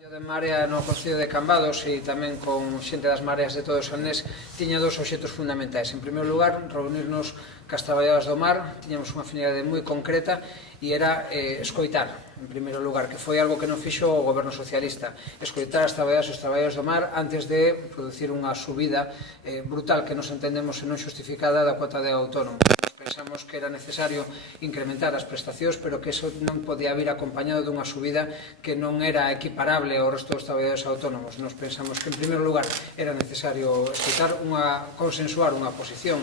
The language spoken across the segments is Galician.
De Marea no Concello de Cambados e tamén con xente das mareas de todo o Salnés tiña dous obxectos fundamentais. En primeiro lugar, reunirnos cas traballadoras do mar, tiñamos unha finalidade moi concreta e era escoitar, en primeiro lugar, que foi algo que non fixo o goberno socialista, escoitar as traballadoras e os traballadores do mar antes de producir unha subida brutal que nos entendemos e non xustificada da cuota de autónomo. Pensamos que era necesario incrementar as prestacións, pero que eso non podía vir acompañado dunha subida que non era equiparable ao resto dos traballadores autónomos. Nos pensamos que, en primeiro lugar, era necesario consensuar unha posición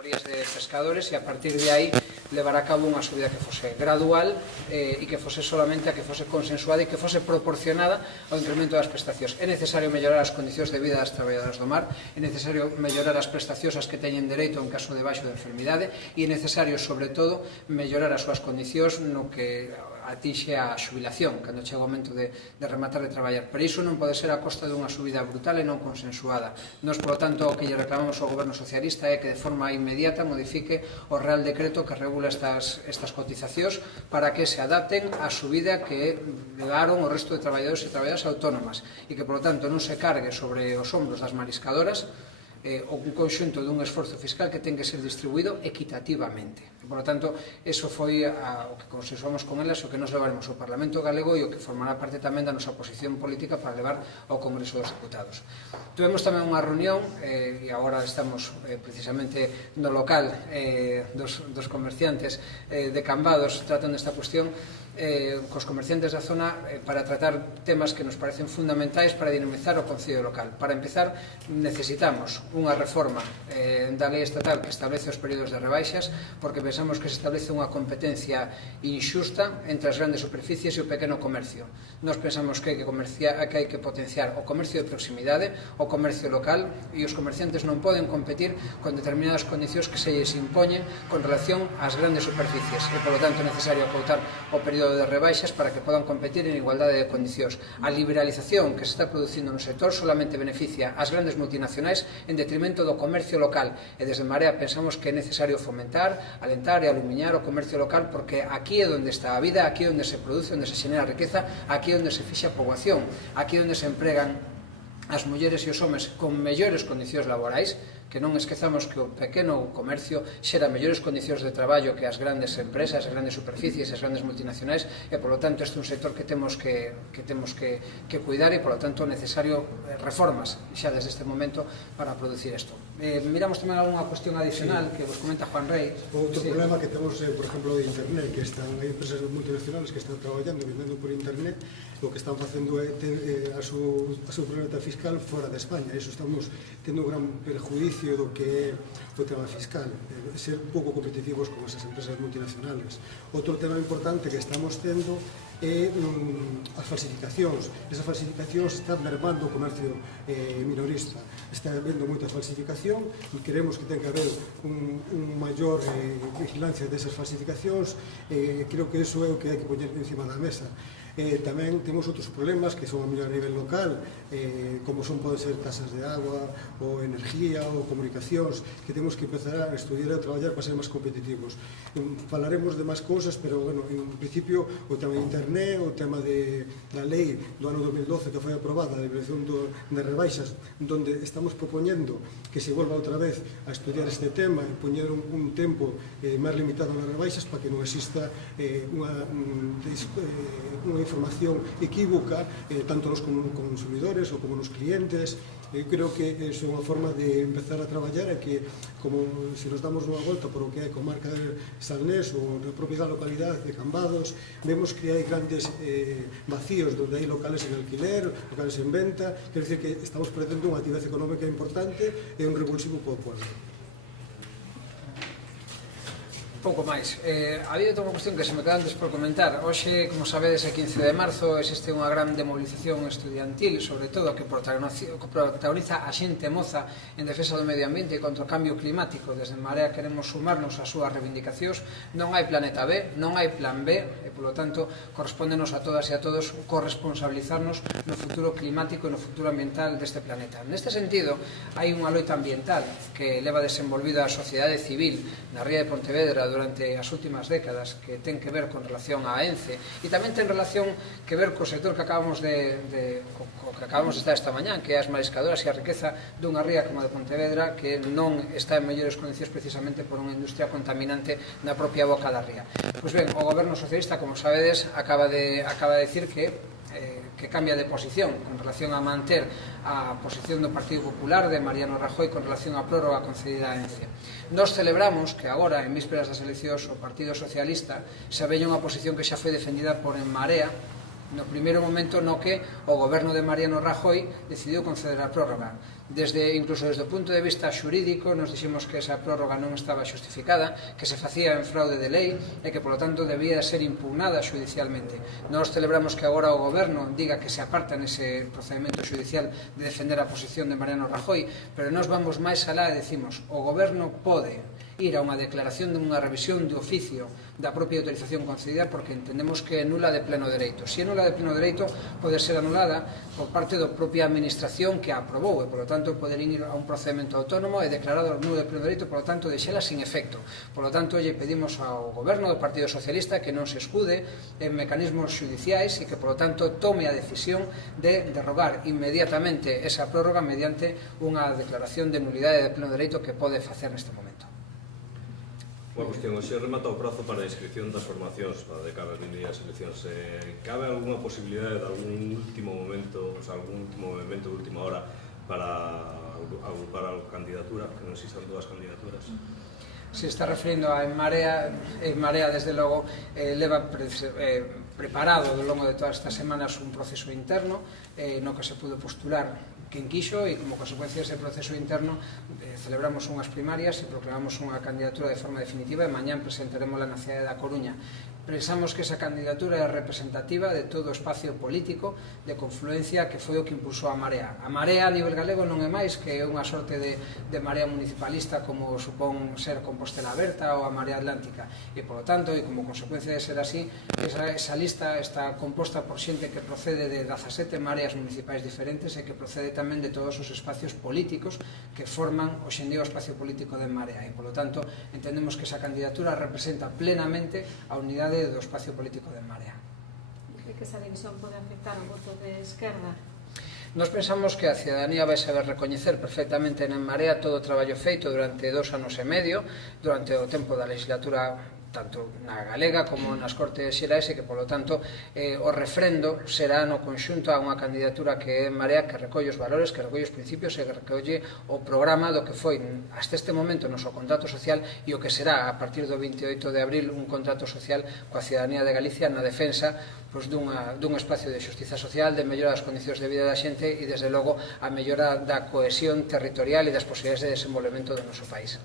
de pescadores e a partir de aí levar a cabo unha subida que fose gradual e que fose solamente a que fose consensuada e que fose proporcionada ao incremento das prestacións. É necesario mellorar as condicións de vida das traballadoras do mar, é necesario mellorar as prestacións as que teñen dereito en caso de baixo de enfermidade e é necesario, sobre todo, mellorar as súas condicións no que atinxe a xubilación, cando chega o momento de rematar de traballar. Pero iso non pode ser a costa dunha subida brutal e non consensuada. Nos, por lo tanto, o que lle reclamamos ao goberno socialista é que de forma inmediata modifique o Real Decreto que regula estas cotizacións para que se adapten á subida que levaron o resto de traballadores e traballadoras autónomas e que, por lo tanto, non se cargue sobre os ombros das mariscadoras un conxunto dun esforzo fiscal que ten que ser distribuído equitativamente. Por lo tanto, eso foi o que consensuamos con elas, o que nos levaremos ao Parlamento Galego e o que formará parte tamén da nosa posición política para levar ao Congreso dos Deputados. Tuvemos tamén unha reunión, e agora estamos precisamente no local dos comerciantes de Cambados tratando esta cuestión, cos comerciantes da zona para tratar temas que nos parecen fundamentais para dinamizar o Concello local. Para empezar, necesitamos unha reforma da lei estatal que establece os períodos de rebaixas, porque pensamos que se establece unha competencia inxusta entre as grandes superficies e o pequeno comercio. Nos pensamos que hai que potenciar o comercio de proximidade, o comercio local, e os comerciantes non poden competir con determinadas condicións que se lles impoñen con relación ás grandes superficies. E, por lo tanto, é necesario acotar o período de rebaixas para que podan competir en igualdade de condicións. A liberalización que se está producindo no sector solamente beneficia as grandes multinacionais en detrimento do comercio local e desde Marea pensamos que é necesario fomentar, alentar e alumiñar o comercio local porque aquí é onde está a vida, aquí é onde se produce, onde se xenera riqueza, aquí é onde se fixa a poboación, aquí é onde se empregan as mulleres e os homes con mellores condicións laborais, que non esquezamos que o pequeno comercio xera mellores condicións de traballo que as grandes empresas, as grandes superficies, as grandes multinacionais e, por lo tanto, este é un sector que temos que cuidar e, por lo tanto, necesario reformas xa desde este momento para producir isto. Miramos tamén algunha cuestión adicional que vos comenta Juan Rey. Outro problema que temos, por exemplo, de internet, que hai empresas multinacionales que están traballando, vendendo por internet, o que están facendo é a súa problema fiscal fora de España. Iso estamos tendo un gran perjuicio do que é o tema fiscal, ser pouco competitivos con esas empresas multinacionales. Outro tema importante que estamos tendo é as falsificacións. Esas falsificacións están mermando o comercio minorista. Está habendo moita falsificación e queremos que ten que haber un maior vigilancia desas falsificacións. Creo que iso é o que hai que poñer encima da mesa. Tamén temos outros problemas que son a mellor a nivel local, como poden ser tasas de agua, ou energía, ou comunicacións, que temos que empezar a estudiar e a traballar para ser máis competitivos. Falaremos de máis cousas, pero, bueno, en principio, o tema de internet, o tema da lei do ano 2012 que foi aprobada, a liberación de rebaixas, onde estamos propoñendo que se volva outra vez a estudiar este tema e poñer un tempo máis limitado nas rebaixas para que non exista unha información equívoca tanto nos consumidores ou como nos clientes. Eu creo que é unha forma de empezar a traballar e que, como se nos damos unha volta por o que é comarca de Salnés ou na propia localidade de Cambados, vemos que hai grandes vacíos onde hai locales en alquiler, locales en venta. Quer dizer que estamos perdendo unha actividade económica importante e un revulsivo para o pueblo. Pouco máis. Había outra cuestión que se me queda antes por comentar. Hoxe, como sabedes, é 15 de marzo, existe unha grande movilización estudiantil, sobre todo, que protagoniza a xente moza en defensa do medio ambiente e contra o cambio climático. Desde Marea queremos sumarnos ás súas reivindicacións. Non hai planeta B, non hai plan B, e, polo tanto, correspóndenos a todas e a todos corresponsabilizarnos no futuro climático e no futuro ambiental deste planeta. Neste sentido, hai unha loita ambiental que leva desenvolvida a sociedade civil na ría de Pontevedra durante as últimas décadas que ten que ver con relación á ENCE e tamén ten relación que ver co sector que acabamos de estar esta mañán, que é as mariscadoras e a riqueza dunha ría como a de Pontevedra que non está en mellores condicións precisamente por unha industria contaminante na propia boca da ría. Pois ben, o goberno socialista, como sabedes, acaba de decir que cambia de posición con relación a manter a posición do Partido Popular de Mariano Rajoy con relación á prórroga concedida a ENCE. Nos celebramos que agora, en vísperas das eleccións, o Partido Socialista se veña unha posición que xa foi defendida por En Marea no primeiro momento no que o goberno de Mariano Rajoy decidiu conceder a prórroga. Incluso desde o punto de vista xurídico nos dixemos que esa prórroga non estaba xustificada, que se facía en fraude de lei e que, polo tanto, debía ser impugnada xudicialmente. Nos celebramos que agora o goberno diga que se aparta nese procedimento xudicial de defender a posición de Mariano Rajoy, pero nos vamos máis alá e decimos o goberno pode ir a unha declaración dunha revisión de oficio da propia autorización concedida porque entendemos que é nula de pleno dereito. Se é nula de pleno dereito, pode ser anulada por parte da propia administración que a aprobou e, polo tanto, poderín ir a un procedimento autónomo e declarado nulo de pleno dereito, polo tanto, deixela sin efecto. Polo tanto, lle pedimos ao goberno do Partido Socialista que non se escude en mecanismos xudiciais e que, polo tanto, tome a decisión de derrogar inmediatamente esa prórroga mediante unha declaración de nulidade de pleno dereito que pode facer neste momento. Unha cuestión, hoxe remata o prazo para a inscripción das formacións para de cara ás vindeiras eleccións. Cabe algunha posibilidade de algún último momento, algún último movimento de última hora para agrupar a candidatura, que non existan dúas candidaturas? Se está referindo a En Marea, desde logo, leva preparado ao longo de todas estas semanas un proceso interno no que se pudo postular quen quixo e como consecuencia dese proceso interno celebramos unhas primarias e proclamamos unha candidatura de forma definitiva e mañán presentaremosla na cidade da Coruña. Pensamos que esa candidatura é representativa de todo o espacio político de confluencia que foi o que impulsou a Marea. A Marea a nivel galego non é máis que unha sorte de marea municipalista como supón ser Compostela Aberta ou a Marea Atlántica e, polo tanto, e como consecuencia de ser así, esa lista está composta por xente que procede de 17 mareas municipais diferentes e que procede tamén de todos os espacios políticos que forman hoxendía o espacio político de Marea e, polo tanto, entendemos que esa candidatura representa plenamente a unidade do espacio político de Marea. Cree que esa división pode afectar o voto de esquerda? Nos pensamos que a cidadanía vai saber recoñecer perfectamente en Marea todo o traballo feito durante 2 anos e medio, durante o tempo da legislatura tanto na galega como nas Cortes Xerais e que, polo tanto, o refrendo será no conxunto a unha candidatura que é Marea, que recolle os valores, que recolle os principios e que recolle o programa do que foi hasta este momento o noso contrato social e o que será a partir do 28 de abril un contrato social coa cidadanía de Galicia na defensa dun espacio de xustiza social, de mellora das condicións de vida da xente e, desde logo, a mellora da cohesión territorial e das posibilidades de desenvolvemento do noso país.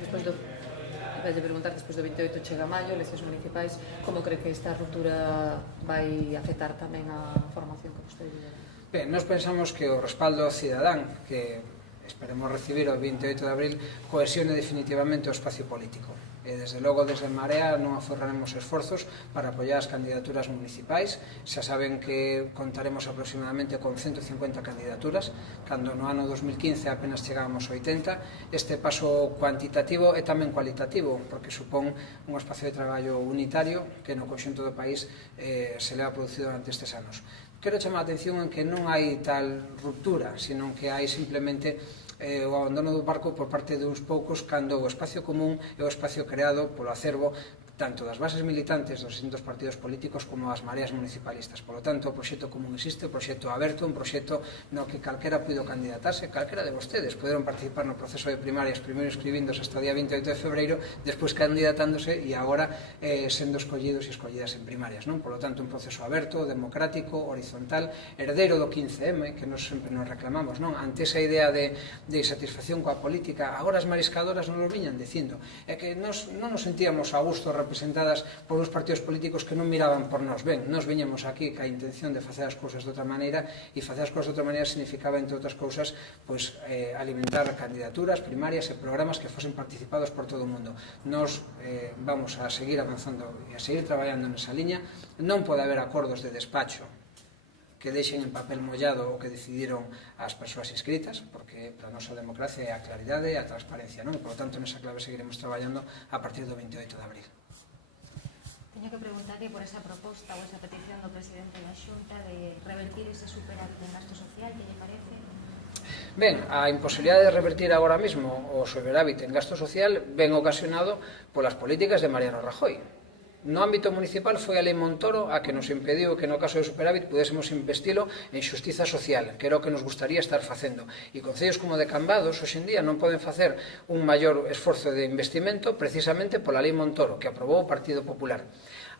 Despois de preguntar, despois do 28 chega maio, eleccións municipais, como cree que esta ruptura vai afectar tamén a formación que vostede lidera? Ben, nós pensamos que o respaldo cidadán que esperemos recibir o 28 de abril cohesione definitivamente o espacio político. E, desde logo, desde Marea non aforraremos esforzos para apoiar as candidaturas municipais. Xa saben que contaremos aproximadamente con 150 candidaturas, cando no ano 2015 apenas chegábamos a 80. Este paso cuantitativo é tamén cualitativo, porque supón un espacio de traballo unitario que no conxunto do país se leva producido durante estes anos. Quero chamar a atención en que non hai tal ruptura, sino que hai simplemente o abandono do barco por parte duns poucos cando o espacio común é o espacio creado polo acervo tanto das bases militantes dos distintos partidos políticos como as mareas municipalistas. Por lo tanto, o proxecto común existe, o proxecto aberto, un proxecto no que calquera puido candidatarse, calquera de vostedes poderon participar no proceso de primarias, primeiro escribíndose hasta o día 28 de febreiro, despois candidatándose e agora sendo escollidos e escollidas en primarias. Por lo tanto, un proceso aberto, democrático, horizontal, herdeiro do 15M, que nos sempre nos reclamamos, ante esa idea de satisfacción coa política. Agora as mariscadoras non nos viñan dicindo, é que non nos sentíamos a gusto representadas por uns partidos políticos que non miraban por nós. Ben, nós viñemos aquí ca intención de facer as cousas de outra maneira e facer as cousas de outra maneira significaba, entre outras cousas, alimentar candidaturas, primarias e programas que fosen participados por todo o mundo. Nós vamos a seguir avanzando e a seguir traballando nesa liña. Non pode haber acordos de despacho que deixen en papel mollado o que decidiron as persoas inscritas, porque para a nosa democracia é a claridade e a transparencia, non? E, por lo tanto, nesa clave seguiremos traballando a partir do 28 de abril. Teño que preguntarle por esa proposta ou esa petición do presidente da Xunta de revertir ese superávit en gasto social, que lle parece? Ben, a imposibilidade de revertir agora mesmo o superávit en gasto social ven ocasionado polas políticas de Mariano Rajoy. No ámbito municipal foi a Lei Montoro a que nos impediu que no caso de superávit pudésemos investilo en xustiza social, que era o que nos gustaría estar facendo. E concellos como de Cambados, hoxe en día, non poden facer un maior esforzo de investimento precisamente pola Lei Montoro, que aprobou o Partido Popular.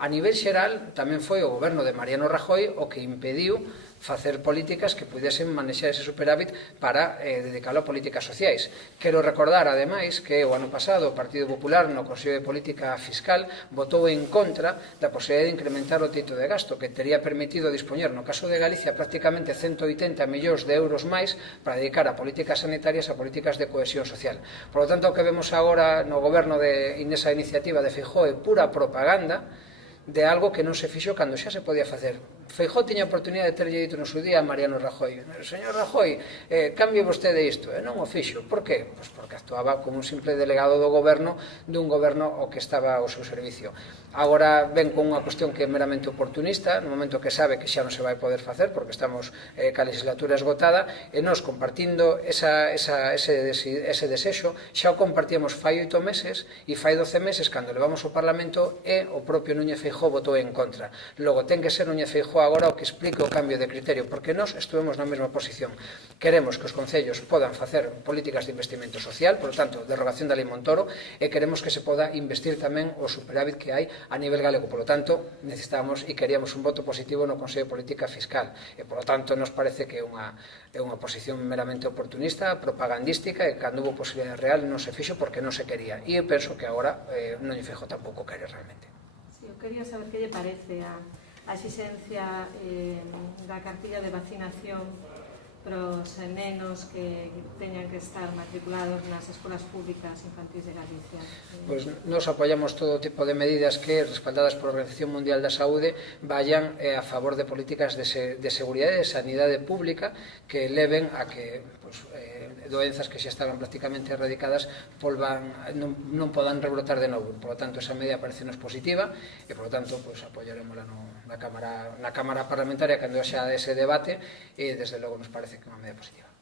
A nivel xeral, tamén foi o goberno de Mariano Rajoy o que impediu facer políticas que pudesen manexar ese superávit para dedicarlo a políticas sociais. Quero recordar, ademais, que o ano pasado o Partido Popular no Consello de Política Fiscal votou en contra da posibilidade de incrementar o teito de gasto, que teria permitido dispoñer, no caso de Galicia, prácticamente 180 millóns de euros máis para dedicar a políticas sanitarias a políticas de cohesión social. Por lo tanto, o que vemos agora no goberno nesa iniciativa de Feijóo é pura propaganda de algo que non se fixo cando xa se podía facer. Feijóo tiña a oportunidade de terlle dito no seu día a Mariano Rajoy: señor Rajoy, cambie vostede isto, e non o fixo. Por qué? Pois porque actuaba como un simple delegado do goberno dun goberno ao que estaba ao seu servicio. Agora ven con unha cuestión que é meramente oportunista, no momento que sabe que xa non se vai poder facer porque estamos ca legislatura esgotada, e nós compartindo ese desexo xa o compartíamos fai 8 meses e fai 12 meses cando levamos ao Parlamento e o propio Núñez Feijóo votou en contra. Logo, ten que ser Núñez Feijóo agora o que explique o cambio de criterio, porque nós estuvemos na mesma posición. Queremos que os concellos podan facer políticas de investimento social, por lo tanto, derogación da Lei Montoro, e queremos que se poda investir tamén o superávit que hai a nivel galego. Por lo tanto, necesitamos e queríamos un voto positivo no Consello de Política Fiscal. E, por lo tanto, nos parece que é unha posición meramente oportunista, propagandística, e cando hubo posibilidade real non se fixo porque non se quería. E eu penso que agora Núñez Feijóo tampouco quere realmente. Sí, eu quería saber que lle parece a exigencia da cartilla de vacinación para os nenos que teñan que estar matriculados nas escolas públicas infantis de Galicia. Pois nos apoiamos todo tipo de medidas que, respaldadas por a Organización Mundial da Saúde, vayan a favor de políticas de seguridade e de sanidade pública que leven a que doenzas que xa estaban prácticamente erradicadas non podan rebrotar de novo. Por lo tanto, esa medida parece-nos positiva e, por lo tanto, apoiaremosla na Cámara Parlamentaria cando xa ese debate e, desde logo, nos parece que é unha medida positiva.